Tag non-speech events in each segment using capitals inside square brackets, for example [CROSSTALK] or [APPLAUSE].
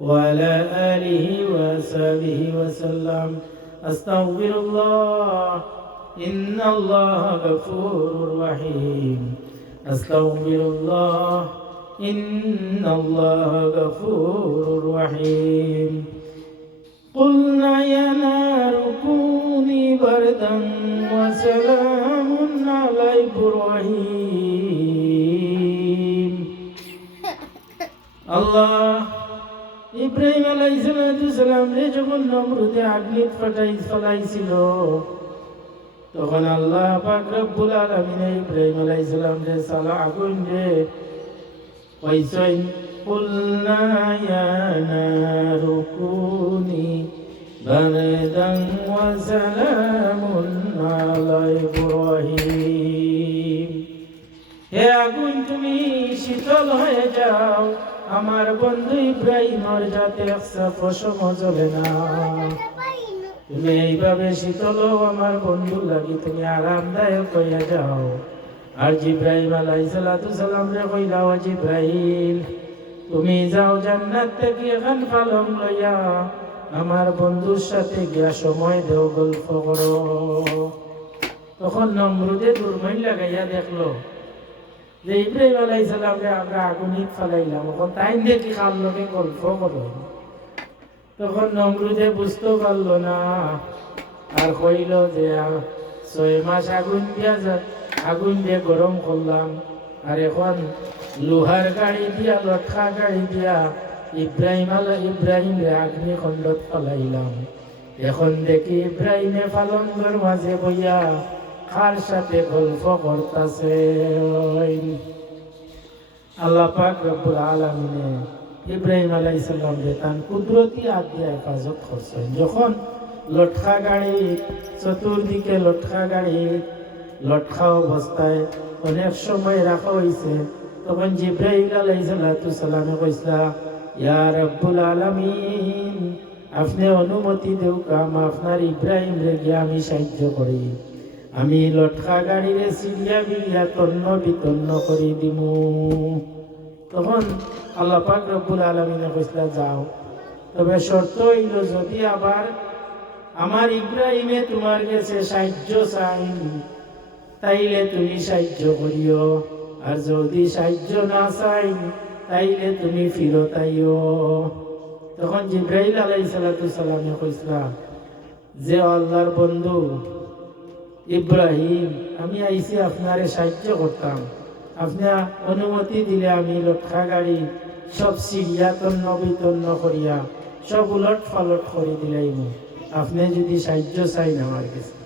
وعلى آله وصحبه وسلم. أستغفر الله. إن الله غفور رحيم. أستغفر الله. إن الله غفور رحيم. قلنا يا نار كوني بردا وسلام على إبراهيم. [LAUGHS] الله ইব্রাহিম আলাইসালাম রে যখন নমরুদে আগ্নিত ফাটাই ফলাইছিল তখন আল্লাহ পাক রব্বুল আলামিন ইব্রাহিম আলাইসালাম রে সালা আগুন রে কইসইন قلنا يا نار كوني بردا وسلام على إبراهيم হে আগুন তুমি শীতল হয়ে যাও আমার বন্ধু ইব্রাহিমর যাতে পশম জ্বলে না। তুমি এইভাবে শীতল আমার বন্ধু লাগি তুমি আরামদায়ক হইয়া যাও। আর জিব্রাহিম আলাইসালাতু সালাম রে কইলাও জিব্রাহিল, তুমি যাও জান্নাত থেকে এখান পালং লইয়া, আমার বন্ধুর সাথে গিয়া সময় দেও, গল্প করো। তখন নমরুদে দুর্মইল লাগাইয়া দেখল যে ইব্রাহিম আলাইহিস সালামকে আমরা আগুনিত ফেলাইলাম এখন তাই দেখি খাল গল্প করো। তখন নমরুদে বুঝতে পারল না, আর কইল যে, ছয় মাস আগুন দিয়া যা- আগুন দিয়ে গরম করলাম। আর এখন লোহার গাড়ি দিয়া, লটকা গাড়ি দিয়া ইব্রাহিম আলা, ইব্রাহিম আগ্নি খণ্ডত ফলাইলাম এখন দেখি ইব্রাহিমে পালঙ্গর মাঝে বইয়া খার সাথে গল্প করতাছে আল্লাহ পাক রব্বুল আলামিনে ইব্রাহিম আলাইহিস সালাম রে তান কুদরতি দিয়ে হেফাজত করছেন। যখন লটকা গাড়ি চতুর্দিকে লটকা গাড়ি লটকা অবস্থায় অনেক সময় রাখা হয়েছে তখন জিব্রাহিম আলাইহিস সালামে কইসলা, ইয়া রব্বুল আলামিন, আপনি অনুমতি দেও কাম, আপনার ইব্রাহিম রে গিয়ে আমি সাহায্য করি। আমি লটকা গাড়িরে সিরিয়া বিরিয়া তন্ন বিতন্ন করে দিমু। তখন আল্লাহ পাক রব্বুল আলমিনে কইসলা যাও। তবে শর্ত হইল, যদি আবার আমার ইব্রাহিমে তোমার কাছে সাহায্য চাই তাইলে তুমি সাহায্য করিও আর যদি সাহায্য না চাই তাইলে তুমি ফিরত আইও। তখন জিব্রাহিল আলাই সালামে কইসলা যে আল্লাহর বন্ধু ইব্রাহিম, আমি আইসি আপনারে সাহায্য করতাম। আপনি অনুমতি দিলে আমি লক্ষা গাড়ি, সব সিরিয়া তন্ন বিতন্ন করিয়া, সব উলট পালট করে দিলাইম। আপনি যদি সাহায্য চাই না আমার কাছে।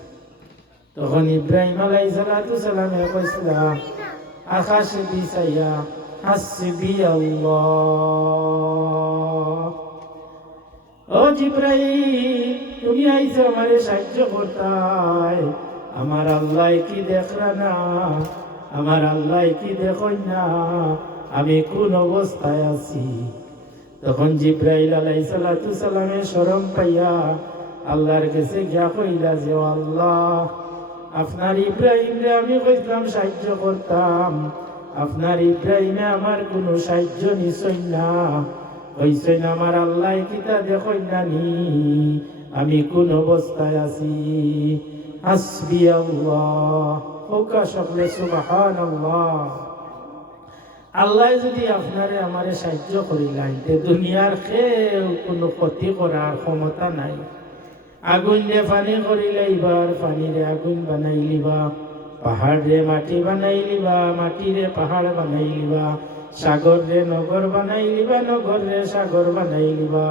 তখন ইব্রাহিম আলাই সালাতু সালামে কইসলা আকাশে দি চাইয়া হাসবি আল্লাহ। ও জিব্রাহিম, তুমি আইছো আমারে সাহায্য করতাই আমার আল্লাহ কি দেখরা না? আমার আল্লাহ কি দেখই না? আমি কোন অবস্থায় আছি? তখন জিব্রাইল আলাই সালাতু সালামে সরম পাইয়া আল্লাহর কাছে গিয়া কইলা যে আল্লাহ, আপনার ইব্রাহিম রে আমি কইতাম সাহায্য করতাম। আপনার ইব্রাহিমে আমার কোনো সাহায্য নিশ্চয় না। হইছে না, আমার আল্লাহ কিতা দেখই না নি? আমি কোন অবস্থায় আছি? হাসবি আল্লাহ যদি আপনারে আমারে সাহায্য করিলাই, তে দুনিয়ার কেউ কোনো ক্ষতি করার ক্ষমতা নাই। আগুন দিয়ে পানি করিলে এবার পানিরে আগুন বানাই লিবা পাহাড় রে মাটি বানাই লিবা মাটিরে পাহাড় বানাই লিবা সাগর রে নগর বানাই লিবা নগর রে সাগর বানাই লিবা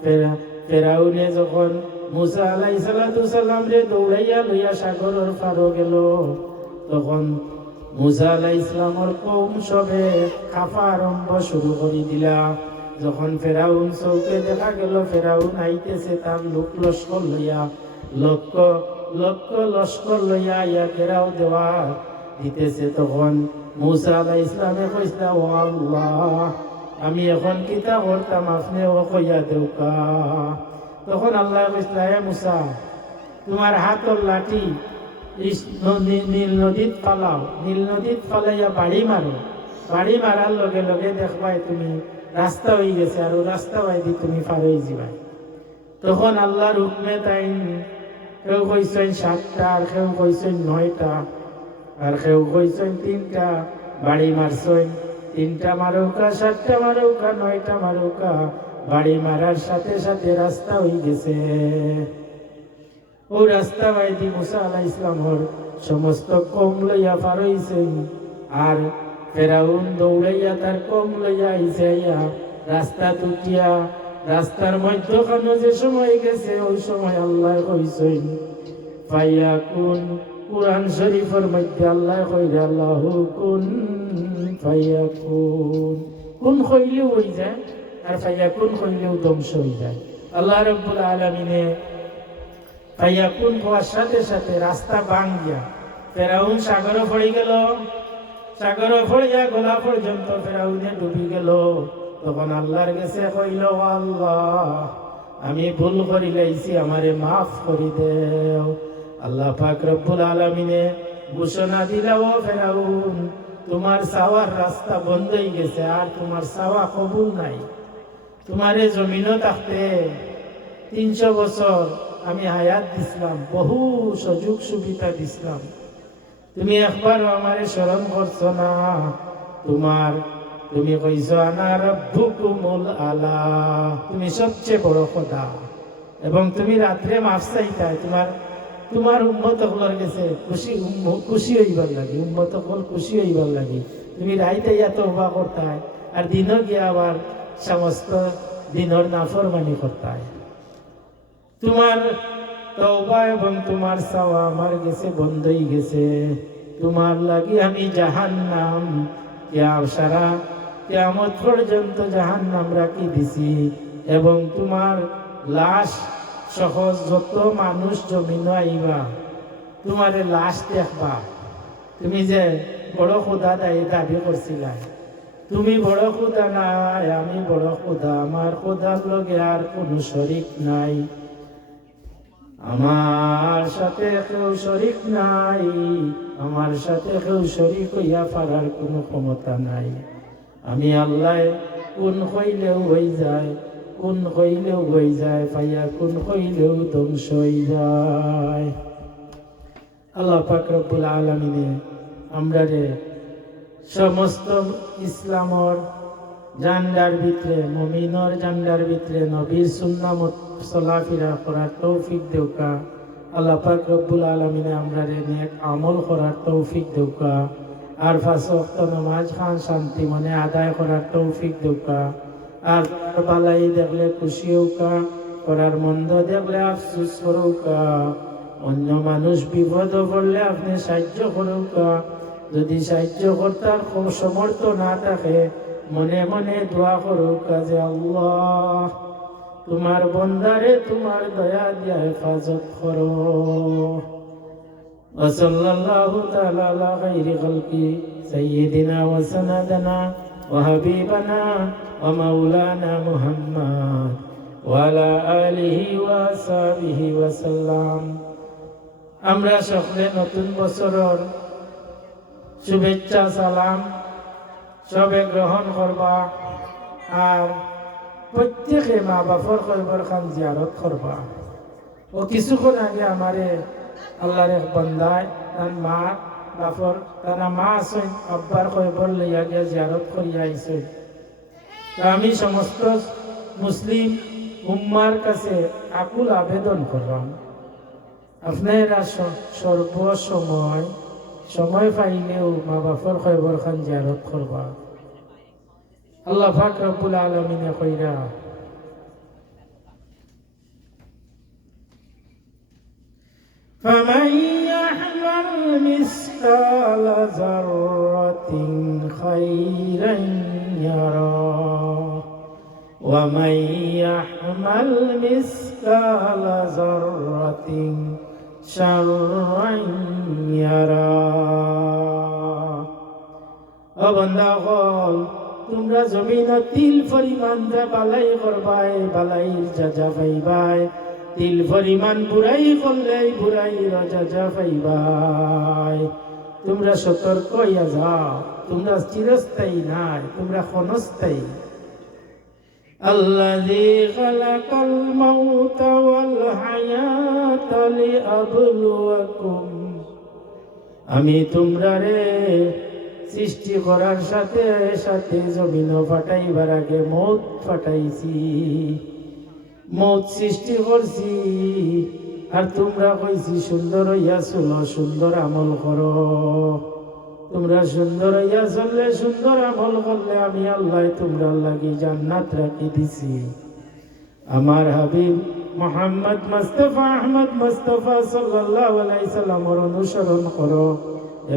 ফেরা ফেরাউনে যখন মুসা আলাই সালাম রে দৌড়াইয়া লইয়া সাগরের পারো গেল। তখন মুসা আলাই ইসলামর কৌম সবে খাফা আরম্ভ শুরু করে দিলা। যখন ফেরাউন চৌকে দেখা গেল, ফেরাউন আইতেছে তার লোক লস্কর লইয়া। লক্ষ লক্ষ লস্কর লইয়া ইয়া ঘেরাও দেওয়া দিতেছে। তখন মুসা আলাই ইসলামে কইসলা ও আল্লাহ, আমি এখন কিতা করতাম আপনি ও কইয়া দেউকা। তখন আল্লাহ কইসলা হে মুসা, তোমার হাতর লাঠি নীল নদীত ফালাও। নীল নদীত ফালাইয়া বাড়ি মারো। বাড়ি মারার লগে লগে দেখবাই তুমি রাস্তা হয়ে গেছে আর রাস্তা বাইদি তুমি পার হয়ে যাবাই তখন আল্লাহর হুকমে তাই কেউ কইছেন সাতটা আর কেউ কইছেন নয়টা আর কেউ কইছেন তিনটা। বাড়ি মারছেন তিনটা মারৌকা সাতটা মারৌকা নয়টা মারৌকা বাড়ি মারার সাথে সাথে রাস্তা হয়ে গেছে। ও রাস্তা বাইদি মুসা আলাহ ইসলামর সমস্ত কম লইয়া পার আর ফেরাউন দৌড়াইয়া তার কম লইয়া আইসে আইয়া রাস্তা তুটিয়া রাস্তার মধ্যখানে যে সময় গেছে, ওই সময় আল্লাহ কইছেন, ফাইয়া কুন, কোরআন শরীফের মধ্যে আল্লাহ কইরে, আল্লাহ কুন, ফাইয়া কুন। কোন কইলেও হই যায় আর ফাইয়া কুন কইলেও ধ্বংস হয়ে যায়? আল্লাহ রব্বুল আলমিনে ফাইয়া কুন হওয়ার সাথে সাথে রাস্তা ভাঙ্গিয়া ফেরাউন সাগরও পড়ে গেল। সাগরও পড়িয়া গলা পর্যন্ত ফেরাউনে ডুবি গেল। তখন আল্লাহর কাছে কইল আল্লাহ, আমি ভুল করি লাইছি আমারে মাফ করি দেও। আল্লাহ পাক রব্বুল আলমিনে ঘোষণা দিলা, ও ফেরাউন, তোমার সাওয়ার রাস্তা বন্ধ হয়ে গেছে, আর তোমার সাওয়া কবুল নাই। তোমারে জমিনও থাকতে তিনশো বছর আমি হায়াত দিছিলাম, বহু সুযোগ সুবিধা দিছিলাম। তুমি একবারও আমারে স্মরণ করছ না। তোমার, তুমি কইছো আনা রব্বুকুমুল আলা। তুমি সবচেয়ে বড় কথা এবং তুমি রাত্রে মাফ চাইতাই, তোমার তোমার উম্মত হলার গেছে খুশি খুশি হইবার লাগে, উম্মত হল খুশি হইবার লাগে। তুমি রাইতে ইয়া তওবা করতাই আর দিনও গিয়ে আবার সমস্ত দিনর নাফরমানি করতাই তোমার তওবা এবং তোমার সাওয়া আমার গেছে, বন্ধই গেছে। তোমার লাগি আমি জাহান্নাম। কেয়া সারা, কেয়ামত পর্যন্ত জাহান্নাম রাখি দিছি। এবং তোমার লাশ সহজ যত মানুষ জমিন আইবা, তোমার লাশ দেখবা। তুমি যে বড় খুদা দায়ী দাবি করছিলা। তুমি বড় খুদা নাই, আমি বড় খুদা, আমার খুদার লগে আর কোনো শরিক নাই। আমার সাথে কেউ শরিক নাই, আমার সাথে কেউ শরিক হইয়া পারার কোনো ক্ষমতা নাই। আমি আল্লাহ, কোন কইলেও হয়ে যায়, কোন কইলেও হয়ে যায়, পাইয়া কোন কইলেও ধ্বংস হয়ে যায়। আল্লাহ পাক আলমিনে আমরা রে সমস্ত ইসলামর জান্ডার ভিতরে, মমিনর জান্ডার ভিতরে, নবীর সুন্নামত চলাফেরা করার তৌফিক দেউকা আল্লাহ পাক রব্বুল আলমিনে আমরা রে নেক আমল করার তৌফিক দেউকা আর পাঁচ নমাজ খান, শান্তি মনে আদায় করার তৌফিক দেউকা আর বালাই দেখলে খুশি হোকা করার মন্দ দেখলে আফসুস করুকা অন্য মানুষ বিপদ পড়লে আপনি সাহায্য করুকা যদি সাহায্য করতার খুব সমর্থ না থাকে মনে মনে দোয়া করুক কাজে আল্লাহ তোমার বন্দারে তোমার দয়া দিয়া হেফাজত করো وصلى الله تعالى على خير خلقه سيدنا وسندنا وحبيبنا ومولانا محمد وعلى آله وصحبه وسلم আমরা সকলে নতুন বছরের শুভেচ্ছা, সালাম। সবে গ্রহণ করবা আর প্রত্যেকে মা বাপর কইবর খান জিয়ারত করবা। ও কিছুক্ষণ আগে আমারে আল্লাহর বন্দায় তার মা বাপর তারা মা আছেন আব্বার কইবর লইয়া গিয়া জিয়ারত করিয়া আইছে। তা আমি সমস্ত মুসলিম উম্মার কাছে আকুল আবেদন করলাম। আপনারা সর্বসময় সময় পাইলেও মা বাপর খবর খান জিয়ারত করবা আল্লাহ পাক রব্বুল আলমিনে কইরা فمن يحمل مثقال ذرة خيرا يرى ومن يحمل مثقال ذرة شرا يرى ও বন্ধা হল তোমরা জমিন তিল পরিমাণ যা বালাই করবাই বালাইর যা যা পাইবাই তিল পরিমাণ বুড়াই করলে বুড়াইর যা যা পাইবাই তোমরা সতর্ক হইয়া যাও তোমরা চিরস্থায়ী নাই তোমরা ক্ষণস্থায়ী الذي خلق الموت والحياة لأبلوكم আমি তোমরা রে সৃষ্টি করার সাথে সাথে জমিন ফাটাইবার আগে মৌত ফাটাইছি মৌত সৃষ্টি করছি আর তোমরা কইছি সুন্দর হইয়া চলো সুন্দর আমল করো তোমরা সুন্দর হইয়া চললে সুন্দর আমল করলে আমি আল্লাহ তোমরা লাগি জান্নাত রাখি দিছি। আমার হাবিব মোহাম্মদ মুস্তফা আহমদ মুস্তফা সাল্লাল্লাহু আলাইহি সাল্লামর অনুসরণ করো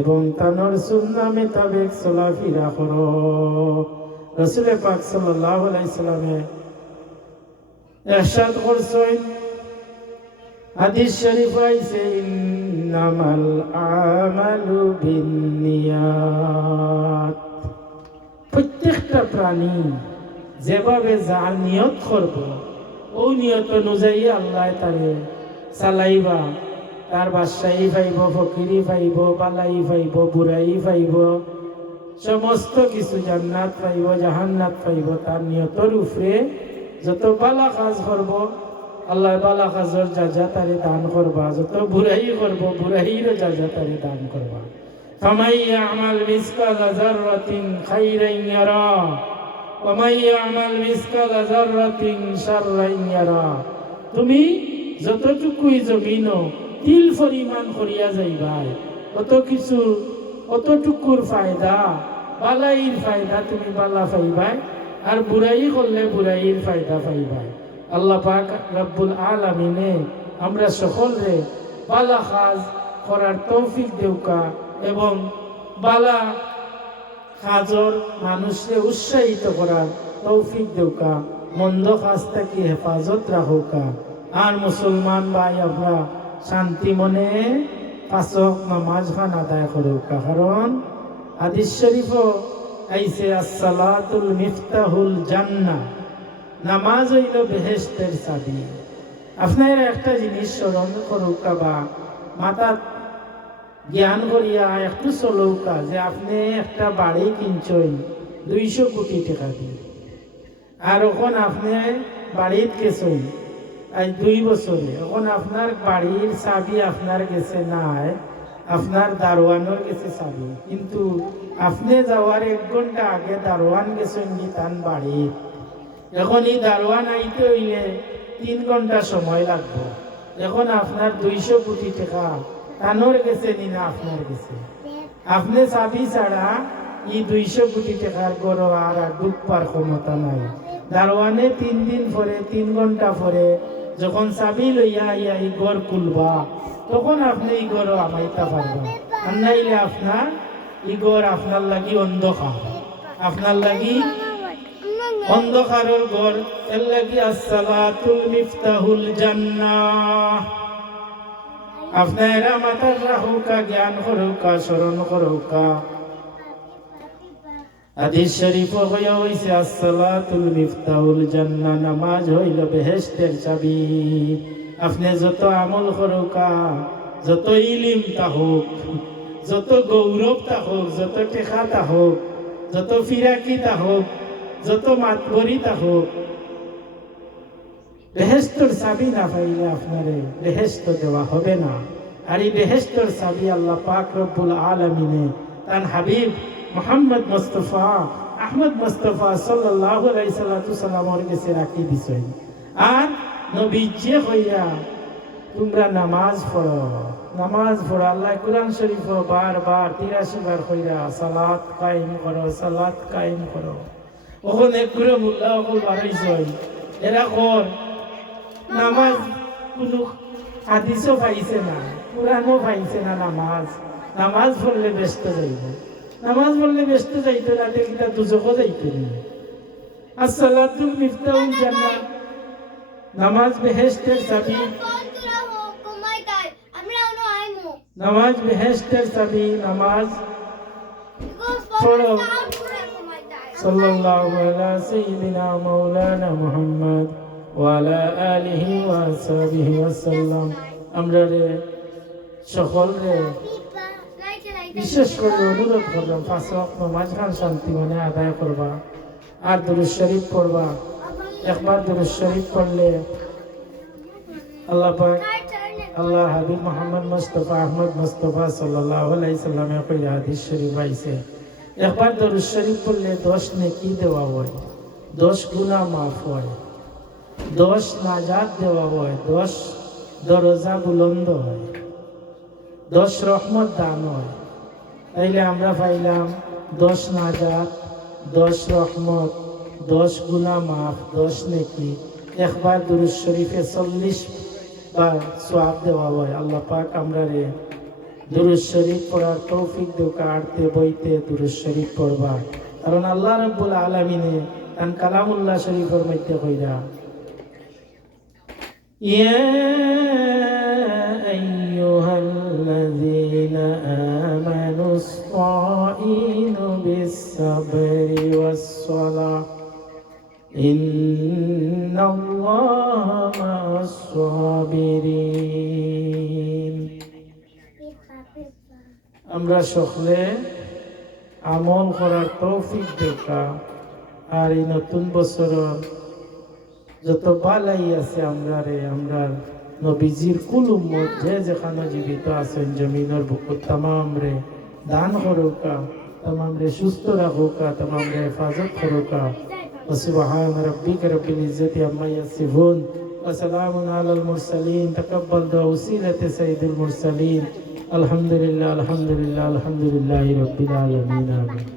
এবং তানর সুন্না মোতাবেক চলাফেরা করো। রসুল পাক সাল্লাল্লাহু আলাইহি সাল্লামে ইরশাদ করছেন, হাদিস শরীফ আইছে ইন্নামাল আমালু বিন্নিয়াত প্রত্যেকটা প্রাণী যেভাবে যা নিয়ত করব, ও নিয়ত অনুযায়ী আল্লাহ তারে চালাইবা। তার বাদশাহী পাইব ফকিরি পাইব বালাই পাইব বুড়াই পাইব সমস্ত কিছু জান্নাত পাইব, জাহান্নাত পাইব, তার নিয়তর উপরে যত বালা কাজ করব আল্লাহ বালা কাজর যা যা তারে দান করবা যত বুড়াই করব বুড়াইরও যা যা তারে দান করবা فمن يعمل مثقال ذرة خيرا يرى ومن يعمل مثقال ذرة شرا يرى তুমি যতটুকুই জমিন তিল পরিমাণ করিয়া যাইবাই অত কিছু অতটুকুর ফায়দা বালাইর ফায়দা তুমি বালা পাইবাই আর বুড়াই করলে বুড়াইর ফায়দা পাইবাই আল্লাহ পাক রব্বুল আলামিনে আমরা সকলরে বালা কাজ করার তৌফিক দেউকা এবং বালা কাজর মানুষকে উৎসাহিত করার তৌফিক দেউকা। মন্দ কাজ থেকে হেফাজত রাখুকা। আর মুসলমান ভাই, আমরা শান্তি মনে পাঁচক নামাজ খান আদায় করুকা। কারণ হাদিস শরীফ আইসে আসসালাতুল মিফতাহুল জান্না নামাজ হইল বেহেস্তের চাবি। আপনার একটা জিনিস স্মরণ করুকা বা মাথা জ্ঞান করিয়া একটু চলৌকা যে আপনি একটা বাড়ি কিনছই দুইশো কোটি টাকা দিয়ে। আর এখন আপনি বাড়িত গেছেন আজ দুই বছরে। এখন আপনার বাড়ির চাবি আপনার গেছে নাই, আপনার দারোয়ানোর গেছে চাবি। কিন্তু আপনি যাওয়ার এক ঘণ্টা আগে দারোয়ান গেছেন কি তান বাড়ির এখন এই দারোয়ান আইতে হইলে তিন ঘণ্টা সময় লাগবে। এখন আপনার দুইশো কোটি টাকা। তানোর গেছে নি না আপনার গেছে? আপনি চাবি ছাড়া এই দুইশো কোটি টাকার গড় আর ডুববার ক্ষমতা নাই। দারোয়ানে তিন দিন পরে, তিন ঘণ্টা পরে যখন চাবি লইয়া ইয়া এই গড় খুলবা, তখন আপনি এই গড় আমাইতে পারবেন। আর নাইলে আপনার এই গড় আপনার লাগি অন্ধকার। আপনার লাগি অন্ধকারের গড় এর লাগি আসসালাতুল মিফতাহুল জান্নাহ। আপনারা মাতার রাহুকা, জ্ঞান করুকা স্মরণ করুকা হাদিস শরীফ হইয়া হইছে, আসসালাতুল মিফতাহুল জান্নাহ, নামাজ হইল বেহেশতের চাবি। আপনি যত আমল করুকা যত ইলিম তা হোক, যত গৌরব তা হোক, যত টেকা তা হোক, যত ফিরাকি তা হোক যত মাতবরি তা হোক। বেহেস্তর চাবি না পাইলে আপনারে বেহেস্ত দেওয়া হবে না। আর এই বেহেস্তর চাবি আল্লাহ পাক রব্বুল আলমিনে তান হাবিব মোহাম্মদ মুস্তফা আহমদ মুস্তফা সাল্লাহ সাল্লামের কাছে রাখি দিছেন। আর নবী যে হইয়া তোমরা নামাজ পড়ো নামাজ পড়ো, আল্লাহ কুরআন শরীফ বার বার তিরাশি বার হইয়া সালাত কায়েম করো, সালাত কায়েম করো। ওখানে কুরে মুল্লা অকল বাড়াইছই এরা কর নামাজ কোনো হাদিসও পাইছে না কোরআনও পাইছে না নামাজ। নামাজ পড়লে ব্যস্ত যাইব। নামাজ পড়লে ব্যস্ত যাইতো না দেখলে দুজকও যাইতো না আসসালাতুল জান্নাত। নামাজ বেহেশতের চাবি। নামাজ বেহেশতের চাবি নামাজ। সাল্লাল্লাহু আলা সাইয়্যিদিনা মাওলানা মুহাম্মদ ওয়ালা আলিহি ওয়াসাবিহি ওয়াসাল্লাম আমরা রে সকল রে বিশেষ করে অনুরোধ করলাম, পাঁচ ওয়াক্ত নামাজ খান, শান্তি মনে আদায় করবা। আর দুরুদ শরীফ পড়বা। একবার দুরুদ শরীফ পড়লে আল্লাহ পাক আল্লাহ হাবিব মোহাম্মদ মুস্তফা আহমদ মুস্তফা সাল্লাল্লাহু আলাইহি সাল্লামে কই হাদিস শরীফ আইছে। একবার দরুদ পড়লে দশ নেকি দেওয়া হয়? দশ গুনাহ মাফ হয়। দশ নাজাত দেওয়া হয়। দশ দরজা বুলন্দ হয়। দশ রহমত দান হয়। তাইলে আমরা পাইলাম দশ নাজাত দশ রহমত দশ গুনাহ মাফ দশ নেকি। একবার দুরুদ শরীফে চল্লিশ বার সোয়াব দেওয়া হয়। আল্লাহ পাক আমরা রে দুরুদ শরীফ পড়ার তৌফিক দোকা আড়তে বইতে দুরুদ শরীফ পড়বা কারণ আল্লাহ রব্বুল আলমিনে কান কালামুল্লাহ শরীফের মধ্যে কইরা يا أيها الذين آمنوا استعينوا بالصبر والصلاة إن আমরা সকলে আমল করার তৌফিক দেখা আর এই নতুন বছর যত বালাই আছে আমরা রে আমরা নবীজির কুল উম্মত যে যেখানে জীবিত আছেন জমিনের বুকুত তামাম রে দান করুকা তামাম রে সুস্থ রাখুকা তামাম রে হেফাজত করুকা وسبحان ربك رب العزة عما يصفون وسلام على المرسلين تقبل دعاء وسيلة سيد المرسلين الحمد لله الحمد لله الحمد لله رب العالمين آمين.